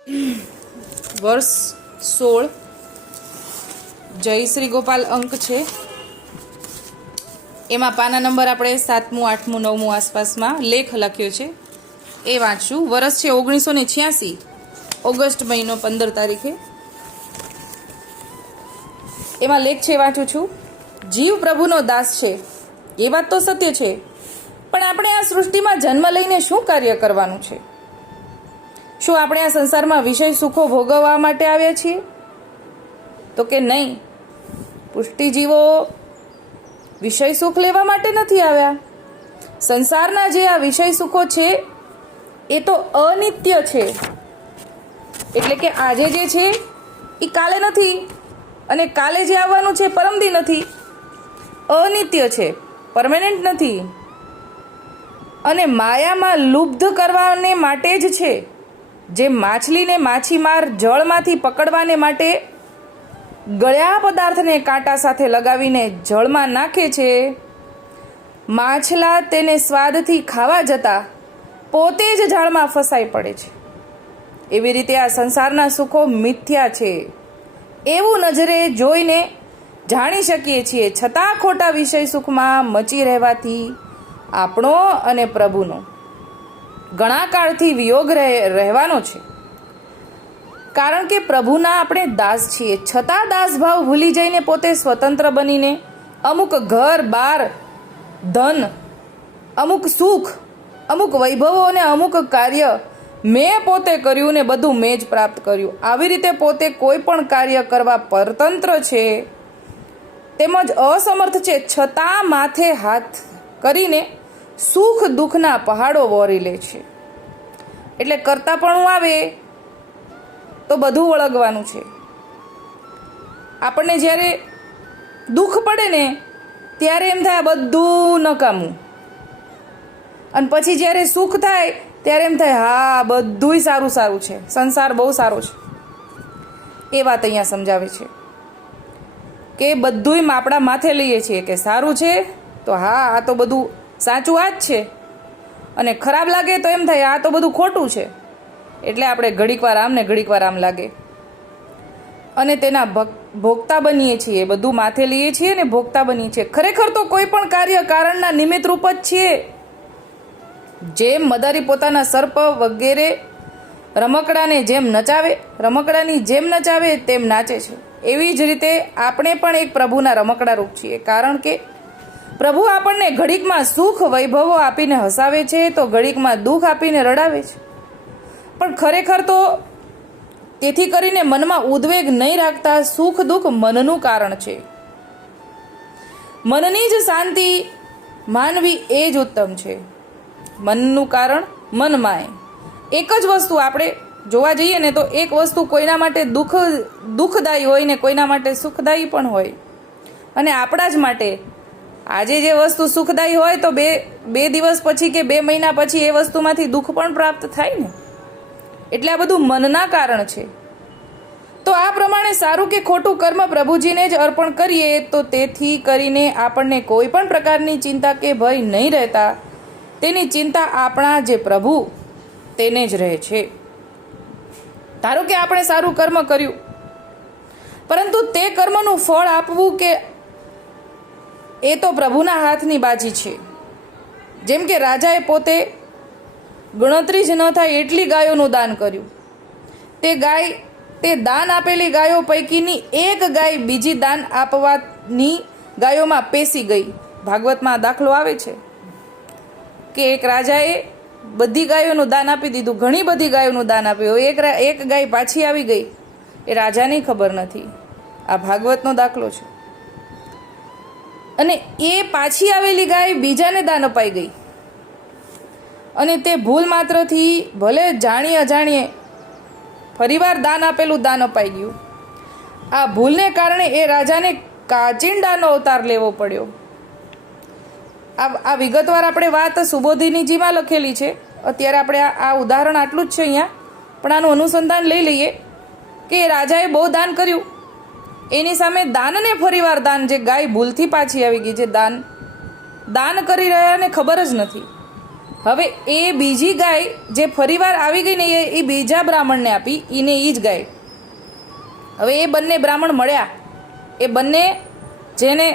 વર્ષ 16 જય શ્રી ગોપાલ અંક છે એમાં પાના નંબર આપણે 7મું 8મું 9મું આસપાસમાં લેખ લખ્યો છે એ વાંચશું. વર્ષ છે 1986, ઓગસ્ટ મહિનો 15 તારીખે. એમાં લેખ છે વાંચું છું. જીવ પ્રભુનો દાસ છે એ વાત તો સત્ય છે, પણ આપણે આ સૃષ્ટિમાં જન્મ લઈને શું કાર્ય કરવાનું છે? શું આપણે આ સંસારમાં વિષય સુખો ભોગવવા માટે આવ્યા છીએ? તો કે નહીં. પુષ્ટિજીવો વિષય સુખ લેવા માટે નથી આવ્યા. સંસારના જે આ વિષય સુખો છે એ તો અનિત્ય છે, એટલે કે આજે જે છે એ કાલે નથી, અને કાલે જે આવવાનું છે પરમદી નથી. અનિત્ય છે, પરમેનન્ટ નથી, અને માયામાં લુબ્ધ કરવાને માટે જ છે. જે માછલીને માછીમાર જળમાંથી પકડવાને માટે ગળ્યા પદાર્થને કાંટા સાથે લગાવીને જળમાં નાખે છે, માછલા તેને સ્વાદથી ખાવા જતા પોતે જ જાળમાં ફસાઈ પડે છે. એવી રીતે આ સંસારના સુખો મિથ્યા છે એવું નજરે જોઈને જાણી શકીએ છીએ, છતાં ખોટા વિષય સુખમાં મચી રહેવાથી આપણો અને પ્રભુનો ઘણા કાળથી વિયોગ રહેવાનો છે. કારણ કે પ્રભુના આપણે દાસ છીએ, છતાં દાસભાવ ભૂલી જઈને પોતે સ્વતંત્ર બનીને અમુક ઘર બાર, ધન, અમુક સુખ, અમુક વૈભવો અને અમુક કાર્ય મેં પોતે કર્યું ને બધું મેં જ પ્રાપ્ત કર્યું, આવી રીતે પોતે કોઈ પણ કાર્ય કરવા પરતંત્ર છે તેમજ અસમર્થ છે, છતાં માથે હાથ કરીને સુખ દુઃખના પહાડો વોરી લે છે. એટલે કરતાપણું આવે તો બધું વળગવાનું છે. આપણને જ્યારે દુઃખ પડે ને ત્યારે એમ થાય બધું નકામું, અને પછી જ્યારે સુખ થાય ત્યારે એમ થાય હા બધુંય સારું સારું છે, સંસાર બહુ સારો છે. એ વાત અહીંયા સમજાવે છે કે બધુંય આપણા માથે લઈએ છીએ કે સારું છે તો હા આ તો બધું સાચું આ જ છે, અને ખરાબ લાગે તો એમ થાય આ તો બધું ખોટું છે. એટલે આપણે ઘડીક વાર આમ ને ઘડીક વાર આમ લાગે અને તેના ભોગતા બનીએ છીએ, બધું માથે લઈએ છીએ ને ભોગતા બનીએ છીએ. ખરેખર તો કોઈ પણ કાર્ય કારણના નિમિત્ત રૂપ જ છીએ. જેમ મદારી પોતાના સર્પ વગેરે રમકડાની જેમ નચાવે તેમ નાચે છે, એવી જ રીતે આપણે પણ એક પ્રભુના રમકડા રૂપ છીએ. કારણ કે પ્રભુ આપણને ઘડીકમાં સુખ વૈભવો આપીને હસાવે છે તો ઘડીકમાં દુઃખ આપીને રડાવે છે. પણ ખરેખર તો તેથી કરીને મનમાં ઉદ્વેગ નહીં રાખતા સુખ દુઃખ મનનું કારણ છે. મનની જ શાંતિ માનવી એ જ ઉત્તમ છે. મનનું કારણ મનમાય. એક જ વસ્તુ આપણે જોવા જઈએ ને તો એક વસ્તુ કોઈના માટે દુઃખદાયી હોય ને કોઈના માટે સુખદાયી પણ હોય. અને આપણા જ માટે આજે જે વસ્તુ સુખદાયી હોય તો બે દિવસ પછી કે 2 મહિના પછી એ વસ્તુમાંથી દુઃખ પણ પ્રાપ્ત થાય ને. એટલે આ બધું મનના કારણ છે. તો આ પ્રમાણે સારું કે ખોટું કર્મ પ્રભુજીને જ અર્પણ કરીએ તો તેથી કરીને આપણને કોઈ પણ પ્રકારની ચિંતા કે ભય નહીં રહેતા. તેની ચિંતા આપણા જે પ્રભુ તેને જ રહે છે. ધારો કે આપણે સારું કર્મ કર્યું, પરંતુ તે કર્મનું ફળ આપવું કે એ તો પ્રભુના હાથની બાજી છે. જેમ કે રાજાએ પોતે ગણતરી જ ન થાય એટલી ગાયોનું દાન કર્યું. તે દાન આપેલી ગાયો પૈકીની એક ગાય બીજી દાન આપવાની ગાયોમાં પેસી ગઈ. ભાગવતમાં દાખલો આવે છે કે એક રાજાએ બધી ગાયોનું દાન આપી દીધું, ઘણી બધી ગાયોનું દાન આપ્યું, એક ગાય પાછી આવી ગઈ, એ રાજાને ખબર નથી. આ ભાગવતનો દાખલો છે. અને એ પાછી આવેલી ગાય બીજાને દાન અપાઈ ગઈ, અને તે ભૂલ માત્રથી ભલે જાણીએ અજાણીએ ફરીવાર દાન આપેલું દાન અપાઈ ગયું. આ ભૂલને કારણે એ રાજાને કાચિંડાનો અવતાર લેવો પડ્યો. આ વિગતવાર આપણે વાત સુબોધિનીજીમાં લખેલી છે. અત્યારે આપણે આ ઉદાહરણ આટલું જ છે અહીંયા, પણ આનું અનુસંધાન લઈ લઈએ કે રાજાએ બહુ દાન કર્યું, એની સામે દાનને ફરીવાર દાન, જે ગાય ભૂલથી પાછી આવી ગઈ, જે દાન કરી રહ્યાને ખબર જ નથી, હવે એ બીજી ગાય જે ફરીવાર આવી ગઈ ને એ બીજા બ્રાહ્મણને આપી, એને એ જ ગાય. હવે એ બંને બ્રાહ્મણ મળ્યા, એ બંને જેને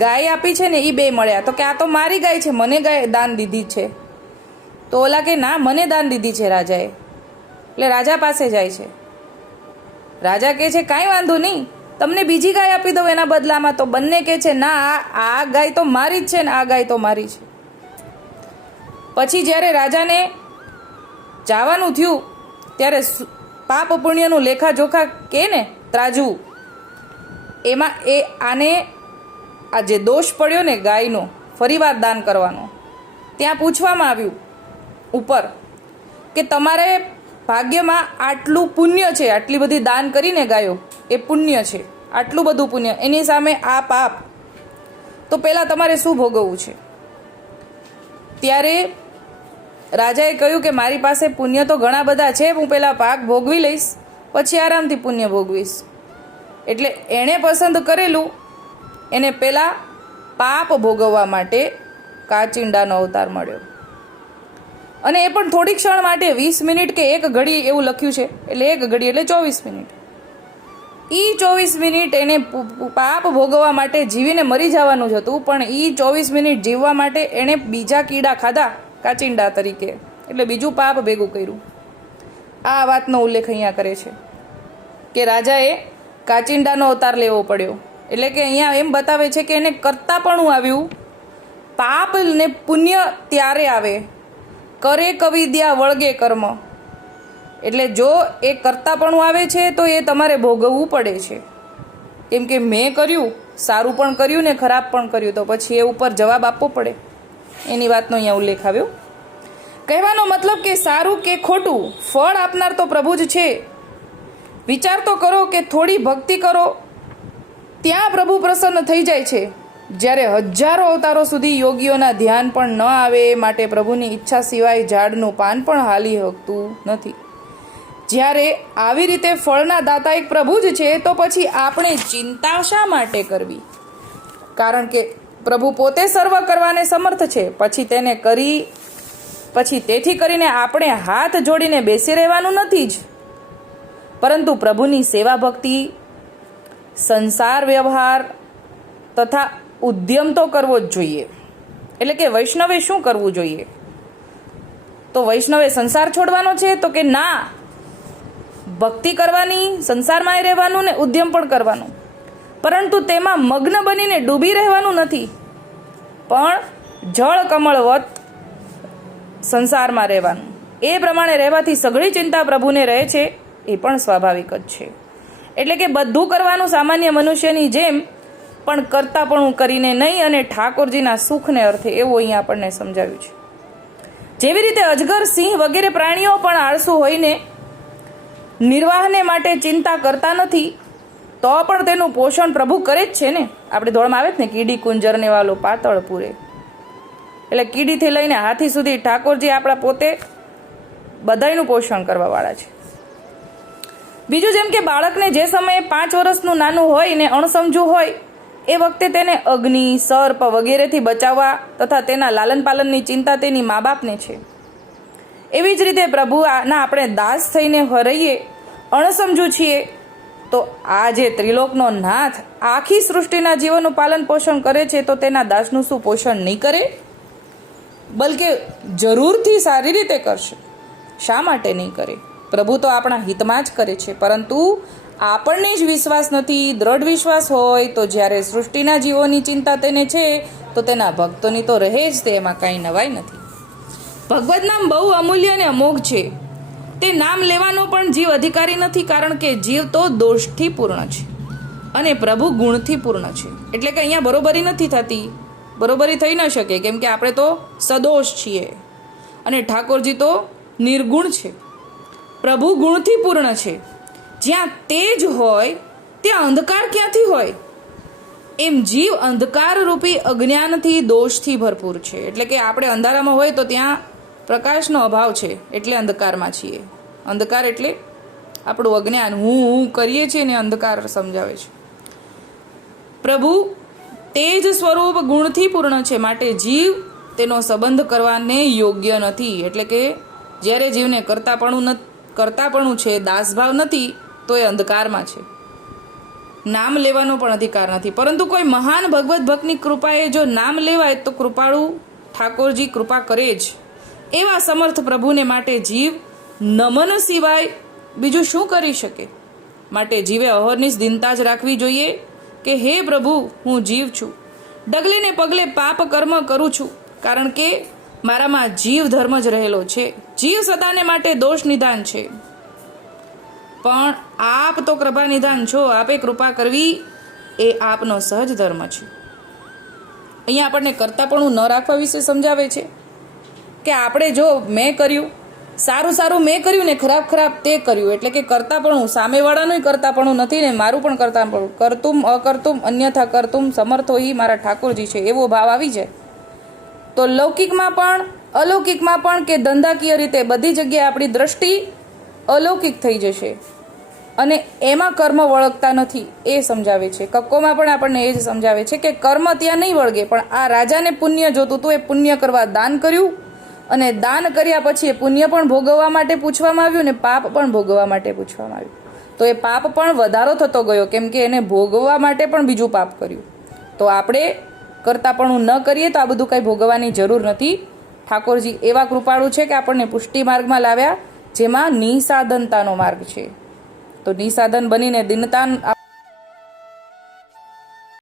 ગાય આપી છે ને એ બે મળ્યા. તો કે આ તો મારી ગાય છે, મને ગાય દાન દીધી છે. તો ઓલા કે ના, મને દાન દીધી છે રાજાએ. એટલે રાજા પાસે જાય છે. રાજા કહે છે કાંઈ વાંધો નહીં, તમને બીજી ગાય આપી દઉં એના બદલામાં. તો બંને કહે છે ના, આ ગાય તો મારી જ છે ને આ ગાય તો મારી છે. પછી જ્યારે રાજાને જવાનું થયું ત્યારે પાપ પુણ્યનું લેખાજોખા કે ને ત્રાજવું, એમાં એ આને આ જે દોષ પડ્યો ને ગાયનો ફરીવાર દાન કરવાનો, ત્યાં પૂછવામાં આવ્યું ઉપર કે તમારે ભાગ્યમાં આટલું પુણ્ય છે, આટલી બધી દાન કરીને ગાયો એ પુણ્ય છે, આટલું બધું પુણ્ય, એની સામે આ પાપ, તો પહેલાં તમારે શું ભોગવવું છે? ત્યારે રાજાએ કહ્યું કે મારી પાસે પુણ્ય તો ઘણા બધા છે, હું પહેલાં પાપ ભોગવી લઈશ, પછી આરામથી પુણ્ય ભોગવીશ. એટલે એણે પસંદ કરેલું, એને પહેલાં પાપ ભોગવવા માટે કાચિંડાનો અવતાર મળ્યો. અને એ પણ થોડી ક્ષણ માટે, 20 મિનિટ કે 1 ઘડી એવું લખ્યું છે, એટલે 1 ઘડી એટલે 24 મિનિટ. એ 24 મિનિટ એને પાપ ભોગવવા માટે જીવીને મરી જવાનું જ હતું, પણ એ 24 મિનિટ જીવવા માટે એણે બીજા કીડા ખાધા કાચિંડા તરીકે, એટલે બીજું પાપ ભેગું કર્યું. આ વાતનો ઉલ્લેખ અહીંયા કરે છે કે રાજાએ કાચિંડાનો અવતાર લેવો પડ્યો. એટલે કે અહીંયા એમ બતાવે છે કે એને કરતાપણું આવ્યું. પાપ ને પુણ્ય ત્યારે આવે, કરે કવિદ્યા વળગે કર્મ. એટલે જો એ કરતાપણું આવે છે તો એ તમારે ભોગવવું પડે છે, કેમ કે મેં કર્યું, સારું પણ કર્યું ને ખરાબ પણ કર્યું, તો પછી એ ઉપર જવાબ આપવો પડે. એની વાતનો અહીંયા ઉલ્લેખ આવ્યો. કહેવાનો મતલબ કે સારું કે ખોટું ફળ આપનાર તો પ્રભુ જ છે. વિચાર તો કરો કે થોડી ભક્તિ કરો ત્યાં પ્રભુ પ્રસન્ન થઈ જાય છે, જ્યારે હજારો અવતારો સુધી યોગીઓના ધ્યાન પણ ન આવે, માટે પ્રભુની ઈચ્છા સિવાય ઝાડનું પાન પણ હાલી શકતું નથી. જ્યારે આવી રીતે ફળના દાતા એક પ્રભુ જ છે, તો પછી આપણે ચિંતા શા માટે કરવી? કારણ કે પ્રભુ પોતે સર્વ કરવાને સમર્થ છે. પછી તેથી કરીને આપણે હાથ જોડીને બેસી રહેવાનું નથી જ, પરંતુ પ્રભુની સેવા ભક્તિ, સંસાર વ્યવહાર તથા ઉદ્યમ તો કરવો જ જોઈએ. એટલે કે વૈષ્ણવે શું કરવું જોઈએ? તો વૈષ્ણવે સંસાર છોડવાનો છે? તો કે ના, ભક્તિ કરવાની, સંસારમાં રહેવાનું ને ઉદ્યમ પણ કરવાનું, પરંતુ તેમાં મગ્ન બનીને ડૂબી રહેવાનું નથી, પણ જળ કમળવત સંસારમાં રહેવાનું. એ પ્રમાણે રહેવાથી સઘળી ચિંતા પ્રભુને રહે છે, એ પણ સ્વાભાવિક જ છે. એટલે કે બધું કરવાનું સામાન્ય મનુષ્યની જેમ, પણ કરતાપણું કરીને નહીં, અને ઠાકોરજીના સુખને અર્થે, એવું અહીંયા આપણને સમજાવ્યું છે. જેવી રીતે અજગર, સિંહ વગેરે પ્રાણીઓ પણ આળસુ હોઈને નિર્વાહને માટે ચિંતા કરતા નથી, તો પણ તેનું પોષણ પ્રભુ કરે જ છે ને. આપણે ધોળમાં આવે જ ને, કીડી કુંજરને વાલો પાતળ પૂરે. એટલે કીડીથી લઈને હાથી સુધી ઠાકોરજી આપણા પોતે બધાયનું પોષણ કરવાવાળા છે. બીજું, જેમ કે બાળકને જે સમયે 5 વર્ષનું નાનું હોય ને અણસમજુ હોય, એ વખતે તેને અગ્નિ, સર્પ વગેરેથી બચાવવા તથા તેના લાલન પાલનની ચિંતા તેની મા બાપને છે. એવી જ રીતે પ્રભુના આપણે દાસ થઈને રહીએ, અણસમજુ છીએ, તો આ જે ત્રિલોકનો નાથ આખી સૃષ્ટિના જીવોનું પાલન પોષણ કરે છે, તો તેના દાસનું શું પોષણ નહીં કરે? બલકે જરૂરથી સારી રીતે કરશે. શા માટે નહીં કરે? પ્રભુ તો આપણા હિતમાં જ કરે છે, પરંતુ આપણને જ વિશ્વાસ નથી. દ્રઢ વિશ્વાસ હોય તો જ્યારે સૃષ્ટિના જીવોની ચિંતા તેને છે, તો તેના ભક્તોની તો રહે જ, તે એમાં કાંઈ નવાઈ નથી. ભગવદ નામ બહુ અમૂલ્ય અને અમોઘ છે. તે નામ લેવાનો પણ જીવ અધિકારી નથી, કારણ કે જીવ તો દોષથી પૂર્ણ છે અને પ્રભુ ગુણથી પૂર્ણ છે. એટલે કે અહીંયા બરોબરી નથી થતી, બરોબરી થઈ ન શકે, કેમ કે આપણે તો સદોષ છીએ અને ઠાકોરજી તો નિર્ગુણ છે. પ્રભુ ગુણથી પૂર્ણ છે. જ્યાં તેજ હોય ત્યાં અંધકાર ક્યાંથી હોય? એમ જીવ અંધકાર રૂપી અજ્ઞાનથી, દોષથી ભરપૂર છે. એટલે કે આપણે અંધારામાં હોય તો ત્યાં પ્રકાશનો અભાવ છે, એટલે અંધકારમાં છીએ. અંધકાર એટલે આપણું અજ્ઞાન, હું કરીએ છીએ ને અંધકાર સમજાવે છે. પ્રભુ તેજ સ્વરૂપ ગુણથી પૂર્ણ છે, માટે જીવ તેનો સંબંધ કરવાને યોગ્ય નથી. એટલે કે જ્યારે જીવને કરતાપણું છે, દાસભાવ નથી, તો એ અંધકારમાં છે. નામ લેવાનો પણ અધિકાર નથી. પરંતુ કોઈ મહાન ભગવત ભક્તની કૃપાએ જો નામ લેવાય તો કૃપાળુ ઠાકોરજી કૃપા કરે જ. એવા સમર્થ પ્રભુને માટે જીવ નમન સિવાય બીજું શું કરી શકે? માટે જીવે અહર્નિશ દિનતા જ રાખવી જોઈએ કે હે પ્રભુ, હું જીવ છું, ડગલે ને પગલે પાપ કર્મ કરું છું, કારણ કે મારામાં જીવ ધર્મ જ રહેલો છે. જીવ સદાને માટે દોષ નિદાન છે, પણ આપ તો કૃપા નિદાન છો. આપે કૃપા કરવી એ આપનો સહજ ધર્મ છે. અહીંયા આપણને કરતાપણું ન રાખવા વિશે સમજાવે છે કે આપણે જો મેં કર્યું, સારું મેં કર્યું ને ખરાબ તે કર્યું, એટલે કે કરતાપણું સામેવાળાનું કરતાપણું નથી ને મારું પણ કરતાપણું. કરતુમ અકર્તુમ અન્યથા કરતુમ સમર્થો ઈ મારા ઠાકોરજી છે, એવો ભાવ આવી જાય તો લૌકિકમાં પણ અલૌકિકમાં પણ કે ધંધાકીય રીતે બધી જગ્યાએ આપણી દ્રષ્ટિ અલૌકિક થઈ જશે અને એમાં કર્મ વળગતા નથી, એ સમજાવે છે. કક્કોમાં પણ આપણને એ જ સમજાવે છે કે કર્મ ત્યાં નહીં વળગે, પણ આ રાજાને પુણ્ય જોતું હતું, એ પુણ્ય કરવા દાન કર્યું અને દાન કર્યા પછી એ પુણ્ય પણ ભોગવવા માટે પૂછવામાં આવ્યું ને પાપ પણ ભોગવવા માટે પૂછવામાં આવ્યું. તો એ પાપ પણ વધારો થતો ગયો, કેમ કે એને ભોગવવા માટે પણ બીજું પાપ કર્યું. તો આપણે કરતાપણું ન કરીએ તો આ બધું કંઈ ભોગવવાની જરૂર નથી. ઠાકોરજી એવા કૃપાળુ છે કે આપણને પુષ્ટિ માર્ગમાં લાવ્યા, જેમાં નિસાધનતાનો માર્ગ છે. તો નિસાધન બનીને દિનતા